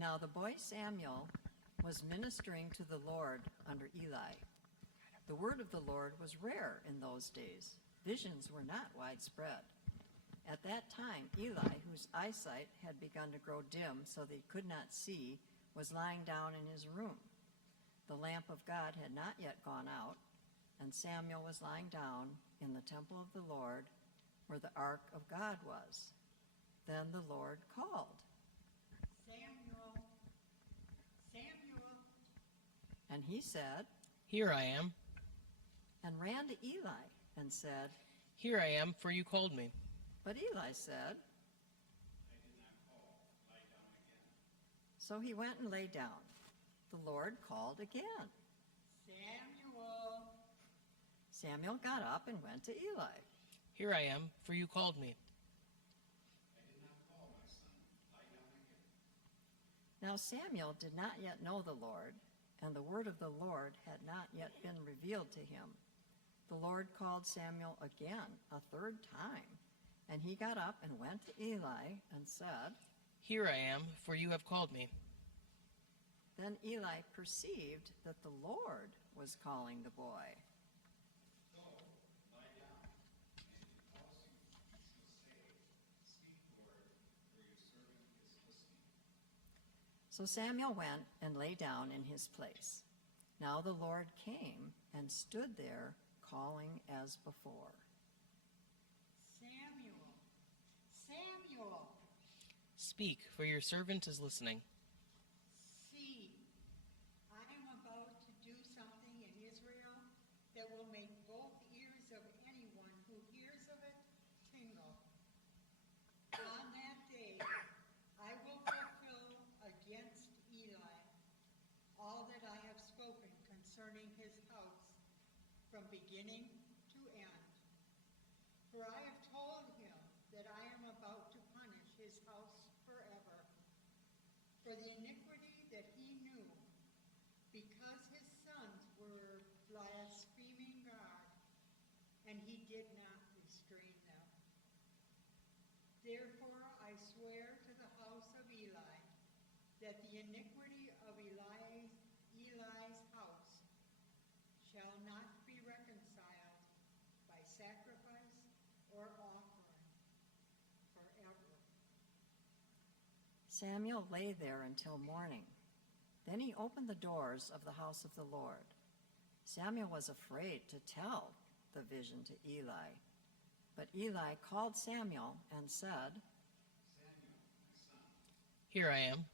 Now the boy Samuel was ministering to the Lord under Eli. The word of the Lord was rare in those days. Visions were not widespread. At that time, Eli, whose eyesight had begun to grow dim so that he could not see, was lying down in his room. The lamp of God had not yet gone out, and Samuel was lying down in the temple of the Lord where the ark of God was. Then the Lord called, Samuel, Samuel. And he said, Here I am. And ran to Eli and said, Here I am, for you called me. But Eli said, I did not call. Lie down again. So he went and lay down. The Lord called again. Samuel. Samuel got up and went to Eli. Here I am, for you called me. I did not call, my son. Lie down again. Now Samuel did not yet know the Lord, and the word of the Lord had not yet been revealed to him. The Lord called Samuel again a third time, and he got up and went to Eli and said, Here I am, for you have called me. Then Eli perceived that the Lord was calling the boy. Go, lie down, and if it calls you, you shall say, Speak, Lord, for your servant is listening. So Samuel went and lay down in his place. Now the Lord came and stood there, calling as before. Samuel, Samuel. Speak, for your servant is listening. See, I am about to do something in Israel that will make both ears of anyone who hears of it tingle. On that day, I will fulfill against Eli all that I have spoken concerning his house from beginning to end. For I have told him that I am about to punish his house forever for the iniquity that he knew, because his sons were blaspheming God, and he did not restrain them. Therefore I swear to the house of Eli that the iniquity of Eli's house shall not be reconciled by sacrifice or offering forever. Samuel lay there until morning. Then he opened the doors of the house of the Lord. Samuel was afraid to tell the vision to Eli. But Eli called Samuel and said, Samuel, my son, Here I am.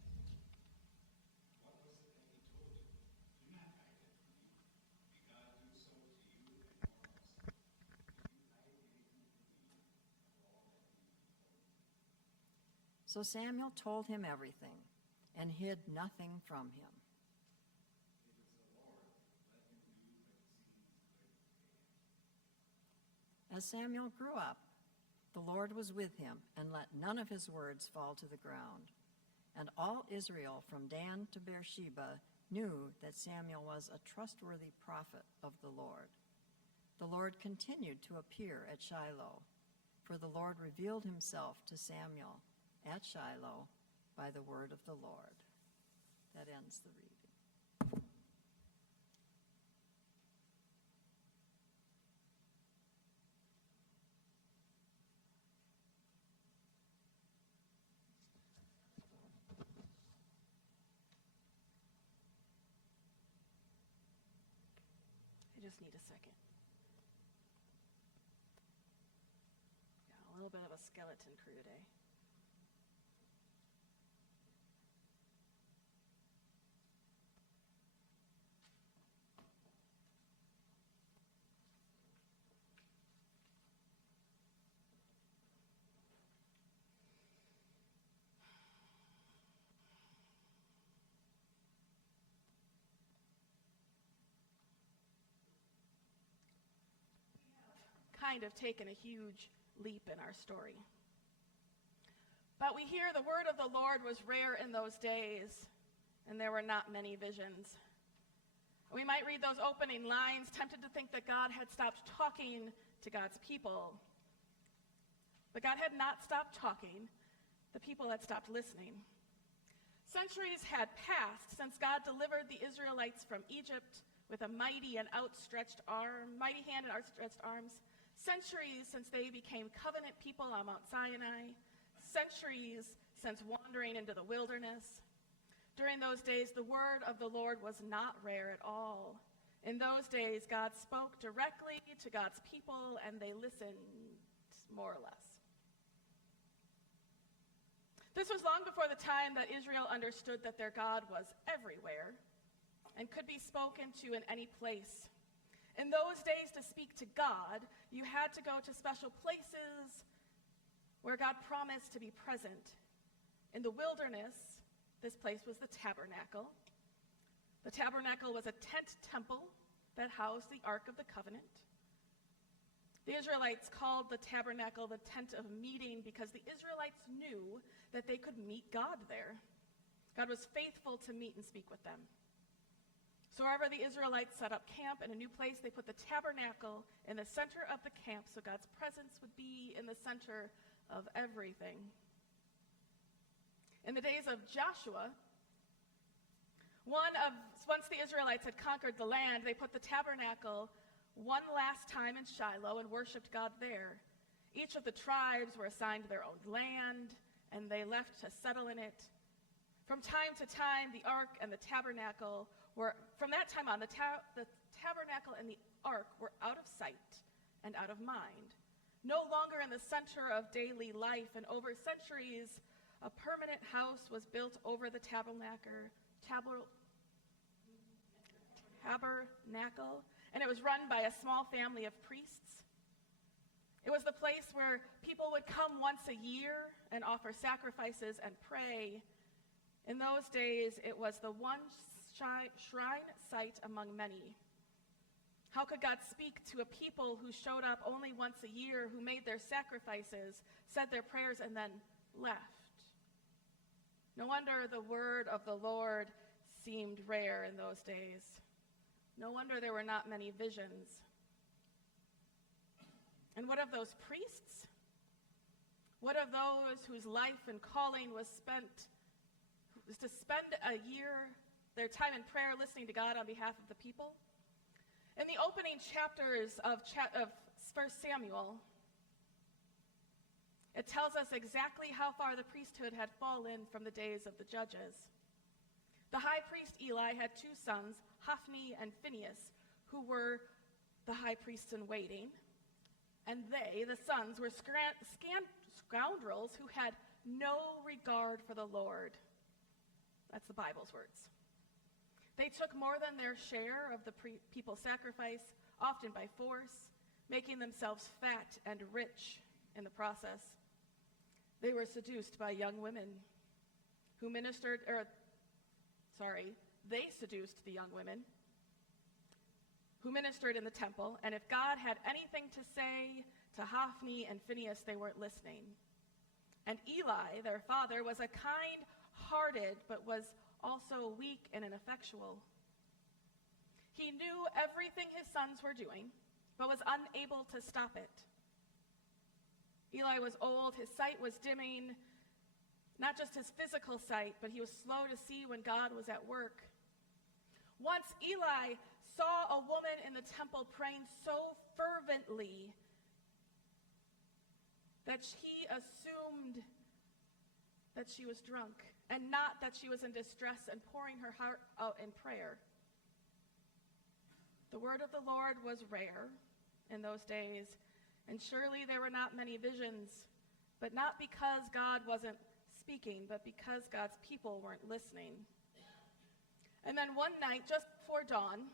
what was it that he told you? Do not hide it from me. May God do so to you and more also. If you hide anything from me of all that he told you. So Samuel told him everything and hid nothing from him. If it's the Lord, let him do what seems good to him. As Samuel grew up, the Lord was with him and let none of his words fall to the ground. And all Israel from Dan to Beersheba knew that Samuel was a trustworthy prophet of the Lord. The Lord continued to appear at Shiloh, for the Lord revealed himself to Samuel at Shiloh by the word of the Lord. That ends the reading. I just need a second. Got a little bit of a skeleton crew today. Kind of taken a huge leap in our story. But we hear the word of the Lord was rare in those days, and there were not many visions. We might read those opening lines, tempted to think that God had stopped talking to God's people. But God had not stopped talking. The people had stopped listening. Centuries had passed since God delivered the Israelites from Egypt with a mighty hand and outstretched arms. Centuries since they became covenant people on Mount Sinai. Centuries since wandering into the wilderness. During those days, the word of the Lord was not rare at all. In those days, God spoke directly to God's people, and they listened, more or less. This was long before the time that Israel understood that their God was everywhere and could be spoken to in any place. In those days, to speak to God, you had to go to special places where God promised to be present. In the wilderness, this place was the tabernacle. The tabernacle was a tent temple that housed the Ark of the Covenant. The Israelites called the tabernacle the tent of meeting because the Israelites knew that they could meet God there. God was faithful to meet and speak with them. So wherever the Israelites set up camp in a new place, they put the tabernacle in the center of the camp so God's presence would be in the center of everything. In the days of Joshua, once the Israelites had conquered the land, they put the tabernacle one last time in Shiloh and worshiped God there. Each of the tribes were assigned their own land, and they left to settle in it. From time to time, the ark and the tabernacle from that time on, the tabernacle and the ark were out of sight and out of mind, no longer in the center of daily life. And over centuries, a permanent house was built over the tabernacle, and it was run by a small family of priests. It was the place where people would come once a year and offer sacrifices and pray. In those days, it was the one shrine site among many. How could God speak to a people who showed up only once a year, who made their sacrifices, said their prayers, and then left? No wonder the word of the Lord seemed rare in those days. No wonder there were not many visions. And what of those priests? What of those whose life and calling was to spend a year, their time in prayer, listening to God on behalf of the people? In the opening chapters of 1 Samuel, it tells us exactly how far the priesthood had fallen from the days of the judges. The high priest Eli had two sons, Hophni and Phinehas, who were the high priests in waiting. And they, the sons, were scoundrels who had no regard for the Lord. That's the Bible's words. They took more than their share of the people's sacrifice, often by force, making themselves fat and rich in the process. They were seduced by young women who they seduced the young women who ministered in the temple, and if God had anything to say to Hophni and Phinehas, they weren't listening. And Eli, their father, was a kind-hearted, but was also weak and ineffectual. He knew everything his sons were doing, but was unable to stop it. Eli was old, his sight was dimming, not just his physical sight, but he was slow to see when God was at work. Once Eli saw a woman in the temple praying so fervently that he assumed that she was drunk, and not that she was in distress and pouring her heart out in prayer. The word of the Lord was rare in those days, and surely there were not many visions, but not because God wasn't speaking, but because God's people weren't listening. And then one night, just before dawn,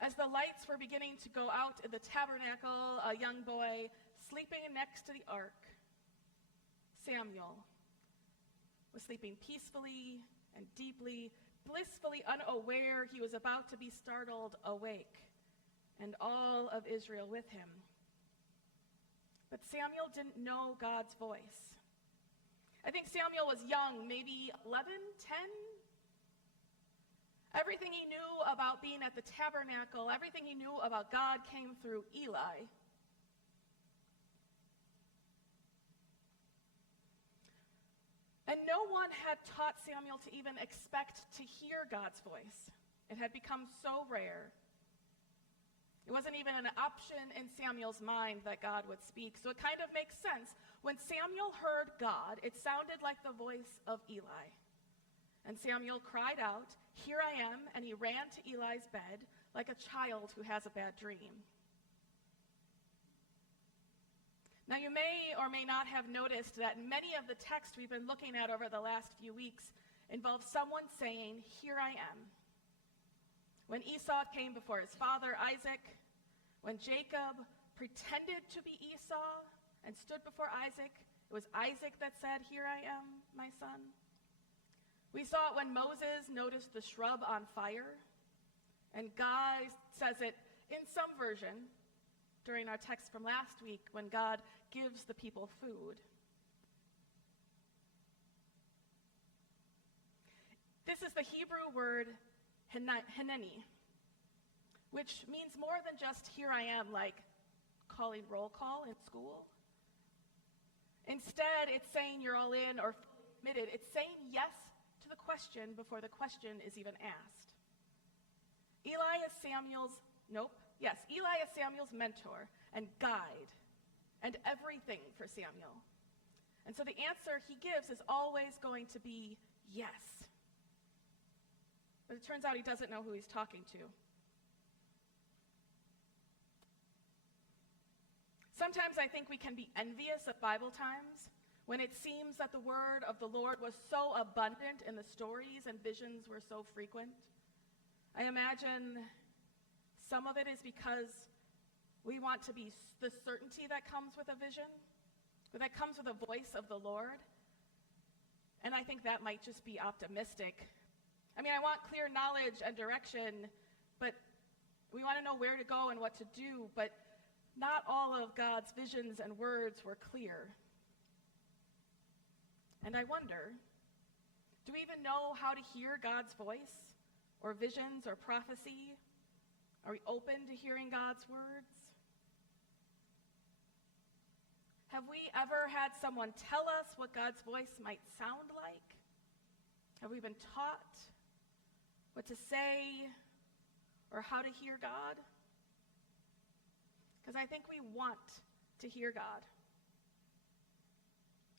as the lights were beginning to go out in the tabernacle, a young boy sleeping next to the ark, Samuel, was sleeping peacefully and deeply, blissfully unaware he was about to be startled awake, and all of Israel with him. But Samuel didn't know God's voice. I think Samuel was young, maybe 11, 10. Everything he knew about being at the tabernacle, everything he knew about God came through Eli. And no one had taught Samuel to even expect to hear God's voice. It had become so rare. It wasn't even an option in Samuel's mind that God would speak. So it kind of makes sense. When Samuel heard God, it sounded like the voice of Eli. And Samuel cried out, "Here I am," and he ran to Eli's bed like a child who has a bad dream. Now, you may or may not have noticed that many of the texts we've been looking at over the last few weeks involve someone saying, "Here I am." When Esau came before his father, Isaac, when Jacob pretended to be Esau and stood before Isaac, it was Isaac that said, "Here I am, my son." We saw it when Moses noticed the shrub on fire, and God says it in some version during our text from last week when God gives the people food. This is the Hebrew word hineni, which means more than just "here I am," like calling roll call in school. Instead, it's saying you're all in or fully committed. It's saying yes to the question before the question is even asked. Eli is Samuel's mentor and guide and everything for Samuel. And so the answer he gives is always going to be yes. But it turns out he doesn't know who he's talking to. Sometimes I think we can be envious of Bible times when it seems that the word of the Lord was so abundant in the stories and visions were so frequent. I imagine some of it is because we want to be the certainty that comes with a vision, or that comes with a voice of the Lord. And I think that might just be optimistic. I mean, I want clear knowledge and direction, but we want to know where to go and what to do, but not all of God's visions and words were clear. And I wonder, do we even know how to hear God's voice, or visions, or prophecy? Are we open to hearing God's words? Have we ever had someone tell us what God's voice might sound like? Have we been taught what to say or how to hear God? Because I think we want to hear God.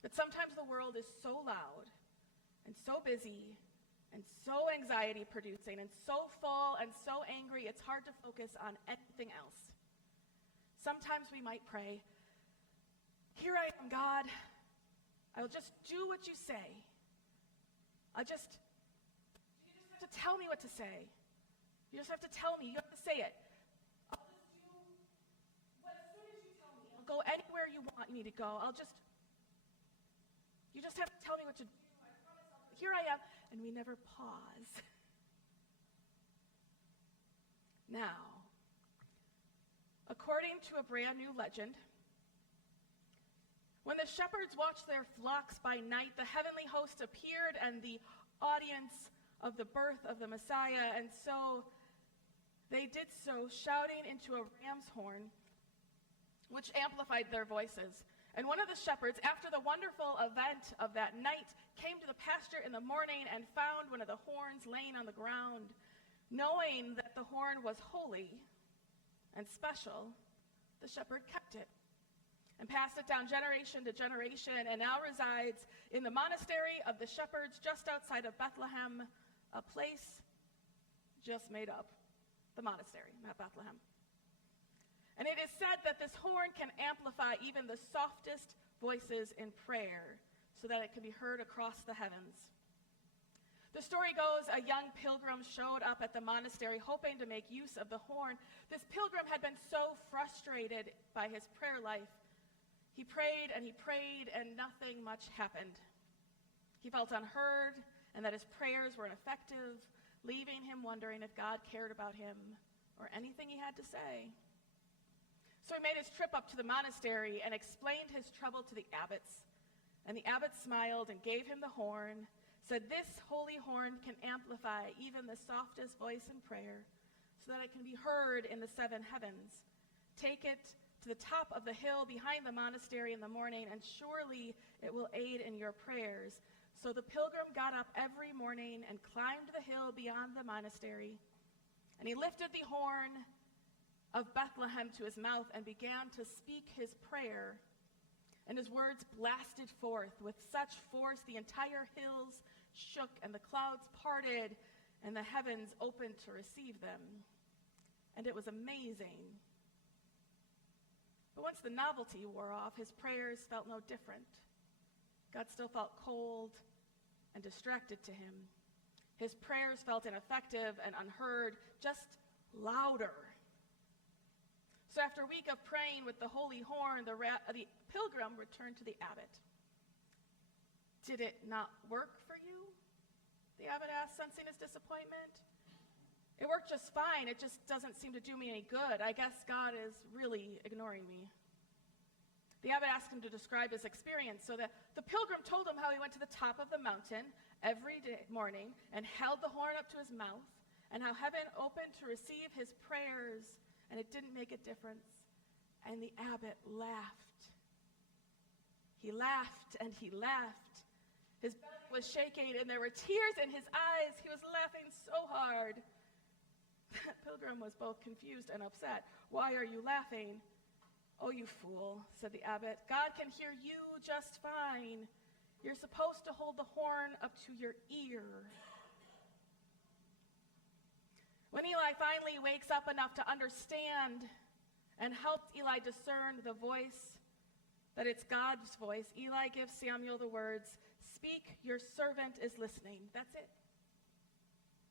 But sometimes the world is so loud and so busy and so anxiety-producing and so full and so angry, it's hard to focus on anything else. Sometimes we might pray, "Here I am, God. I'll just do what you say. You just have to tell me what to say. You just have to tell me. You have to say it. I'll just do what as soon as you tell me. I'll go anywhere you want me to go. You just have to tell me what to do. I promise here I am." And we never pause. Now, according to a brand new legend, when the shepherds watched their flocks by night, the heavenly host appeared and the audience of the birth of the Messiah, and so they did so, shouting into a ram's horn, which amplified their voices. And one of the shepherds, after the wonderful event of that night, came to the pasture in the morning and found one of the horns laying on the ground. Knowing that the horn was holy and special, the shepherd kept it and passed it down generation to generation, and now resides in the monastery of the shepherds just outside of Bethlehem, a place just made up. The monastery, not Bethlehem. And it is said that this horn can amplify even the softest voices in prayer so that it can be heard across the heavens. The story goes, a young pilgrim showed up at the monastery hoping to make use of the horn. This pilgrim had been so frustrated by his prayer life. He prayed and nothing much happened. He felt unheard and that his prayers were ineffective, leaving him wondering if God cared about him or anything he had to say. So he made his trip up to the monastery and explained his trouble to the abbots. And the abbots smiled and gave him the horn, said, "This holy horn can amplify even the softest voice in prayer so that it can be heard in the seven heavens. Take it to the top of the hill behind the monastery in the morning, and surely it will aid in your prayers." So the pilgrim got up every morning and climbed the hill beyond the monastery, and he lifted the horn of Bethlehem to his mouth and began to speak his prayer. And his words blasted forth with such force the entire hills shook and the clouds parted and the heavens opened to receive them. And it was amazing. But once the novelty wore off, his prayers felt no different. God still felt cold and distracted to him. His prayers felt ineffective and unheard, just louder. So after a week of praying with the holy horn, the pilgrim returned to the abbot. "Did it not work for you?" the abbot asked, sensing his disappointment. "It worked just fine. It just doesn't seem to do me any good. I guess God is really ignoring me." The abbot asked him to describe his experience, so that the pilgrim told him how he went to the top of the mountain every morning and held the horn up to his mouth, and how heaven opened to receive his prayers, and it didn't make a difference. And the abbot laughed. He laughed and he laughed. His belly was shaking and there were tears in his eyes. He was laughing so hard. The pilgrim was both confused and upset. "Why are you laughing?" "Oh, you fool," said the abbot. "God can hear you just fine. You're supposed to hold the horn up to your ear." When Eli finally wakes up enough to understand and helps Eli discern the voice, that it's God's voice, Eli gives Samuel the words, "Speak, your servant is listening." That's it.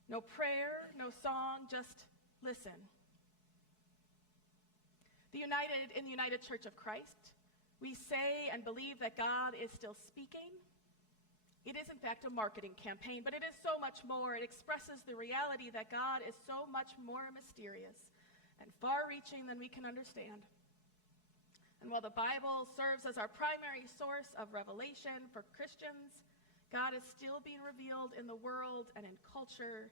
No prayer, no song, just listen. In the United Church of Christ, we say and believe that God is still speaking. It is, in fact, a marketing campaign, but it is so much more. It expresses the reality that God is so much more mysterious and far-reaching than we can understand. And while the Bible serves as our primary source of revelation for Christians, God is still being revealed in the world and in culture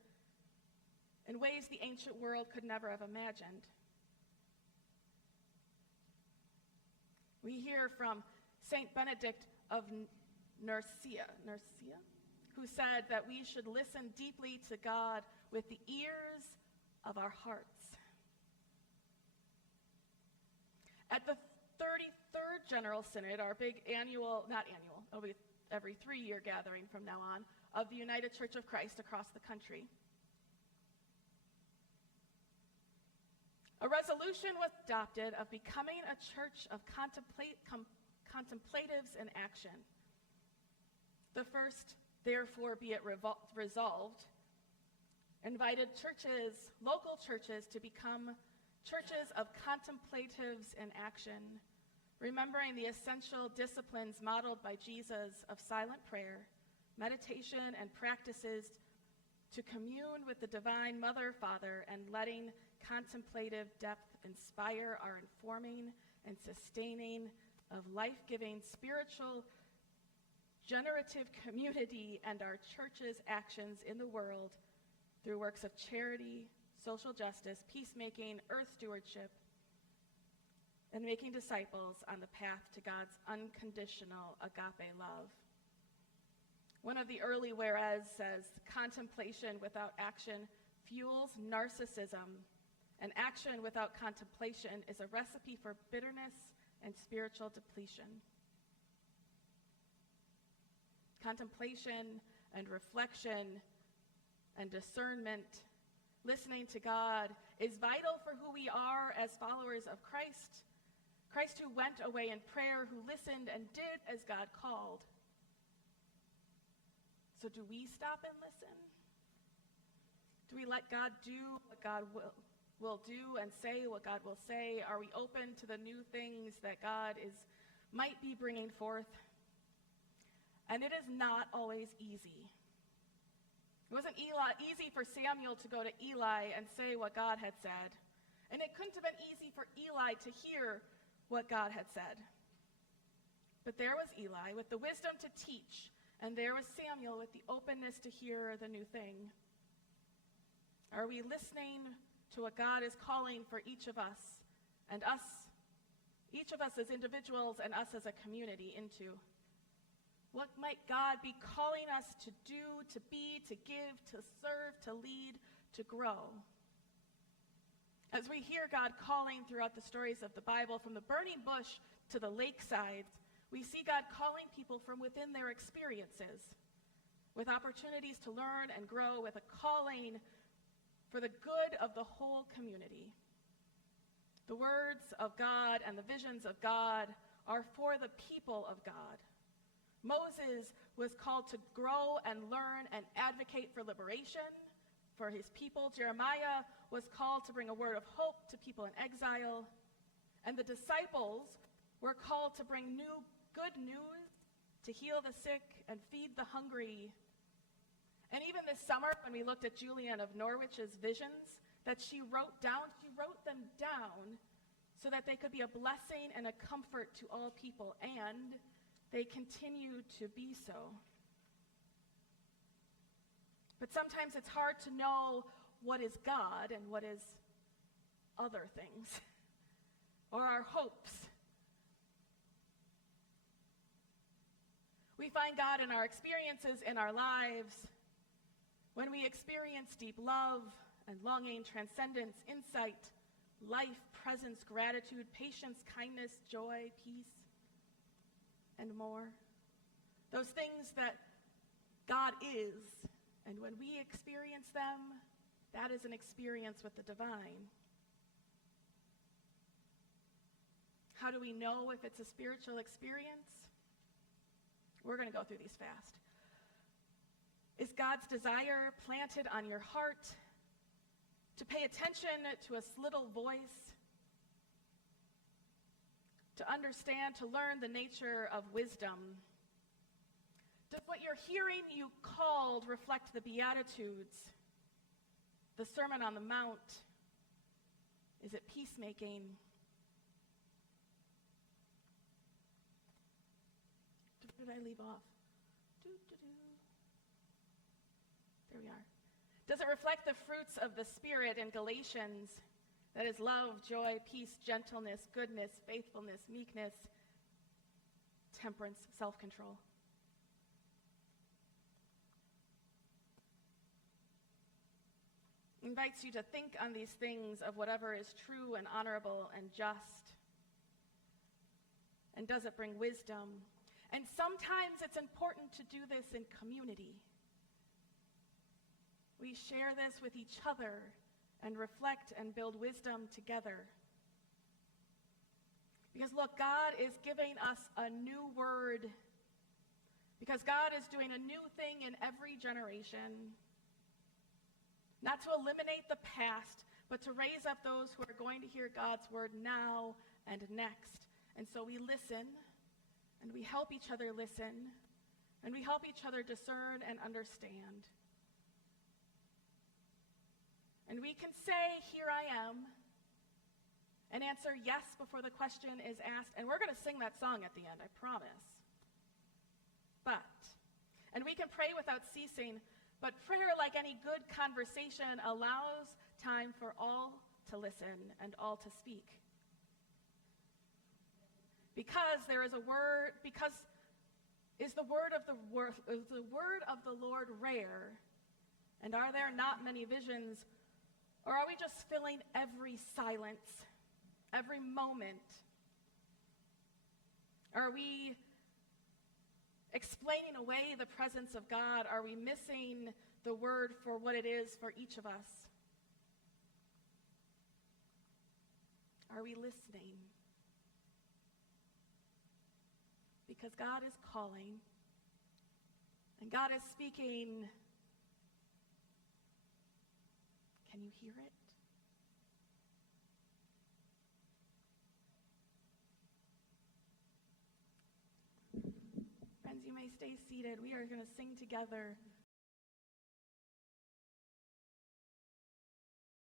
in ways the ancient world could never have imagined. We hear from St. Benedict of Nursia, who said that we should listen deeply to God with the ears of our hearts. At the 33rd General Synod, our big it'll be every 3-year gathering from now on, of the United Church of Christ across the country, a resolution was adopted of becoming a church of contemplatives in action. The first, therefore be it resolved, invited churches, local churches, to become churches of contemplatives in action, remembering the essential disciplines modeled by Jesus of silent prayer, meditation, and practices to commune with the divine Mother, Father, and letting contemplative depth inspire our informing and sustaining of life-giving spiritual generative community and our church's actions in the world through works of charity, social justice, peacemaking, earth stewardship, and making disciples on the path to God's unconditional agape love. One of the early whereas says, "Contemplation without action fuels narcissism, and action without contemplation is a recipe for bitterness and spiritual depletion." Contemplation and reflection and discernment, listening to God, is vital for who we are as followers of Christ. Christ who went away in prayer, who listened and did as God called. So do we stop and listen? Do we let God do what God will do and say what God will say? Are we open to the new things that God might be bringing forth? And it is not always easy. It wasn't easy for Samuel to go to Eli and say what God had said. And it couldn't have been easy for Eli to hear what God had said. But there was Eli with the wisdom to teach, and there was Samuel with the openness to hear the new thing. Are we listening to what God is calling for each of us, each of us as individuals and us as a community into? What might God be calling us to do, to be, to give, to serve, to lead, to grow? As we hear God calling throughout the stories of the Bible, from the burning bush to the lakesides, we see God calling people from within their experiences, with opportunities to learn and grow, with a calling for the good of the whole community. The words of God and the visions of God are for the people of God. Moses was called to grow and learn and advocate for liberation for his people. Jeremiah was called to bring a word of hope to people in exile. And the disciples were called to bring good news, to heal the sick and feed the hungry. And even this summer, when we looked at Julian of Norwich's visions that she wrote them down so that they could be a blessing and a comfort to all people, and they continue to be so. But sometimes it's hard to know what is God and what is other things, or our hopes. We find God in our experiences, in our lives, when we experience deep love and longing, transcendence, insight, life, presence, gratitude, patience, kindness, joy, peace, and more. Those things that God is, and when we experience them, that is an experience with the divine. How do we know if it's a spiritual experience? We're going to go through these fast. Is God's desire planted on your heart to pay attention to a little voice, to understand, to learn the nature of wisdom? Does what you're hearing you called reflect the Beatitudes, the Sermon on the Mount? Is it peacemaking? Where did I leave off? There we are. Does it reflect the fruits of the Spirit in Galatians? That is love, joy, peace, gentleness, goodness, faithfulness, meekness, temperance, self-control. Invites you to think on these things of whatever is true and honorable and just. And does it bring wisdom? And sometimes it's important to do this in community. We share this with each other and reflect and build wisdom together. Because look, God is giving us a new word. Because God is doing a new thing in every generation. Not to eliminate the past, but to raise up those who are going to hear God's word now and next. And so we listen, and we help each other listen, and we help each other discern and understand. And we can say, "Here I am," and answer yes before the question is asked. And we're going to sing that song at the end, I promise. And we can pray without ceasing, but prayer, like any good conversation, allows time for all to listen and all to speak. Because there is a word, because is the word of the Lord rare? And are there not many visions? Or are we just filling every silence, every moment? Are we explaining away the presence of God? Are we missing the word for what it is for each of us? Are we listening? Because God is calling, and God is speaking. Can you hear it? Friends, you may stay seated. We are going to sing together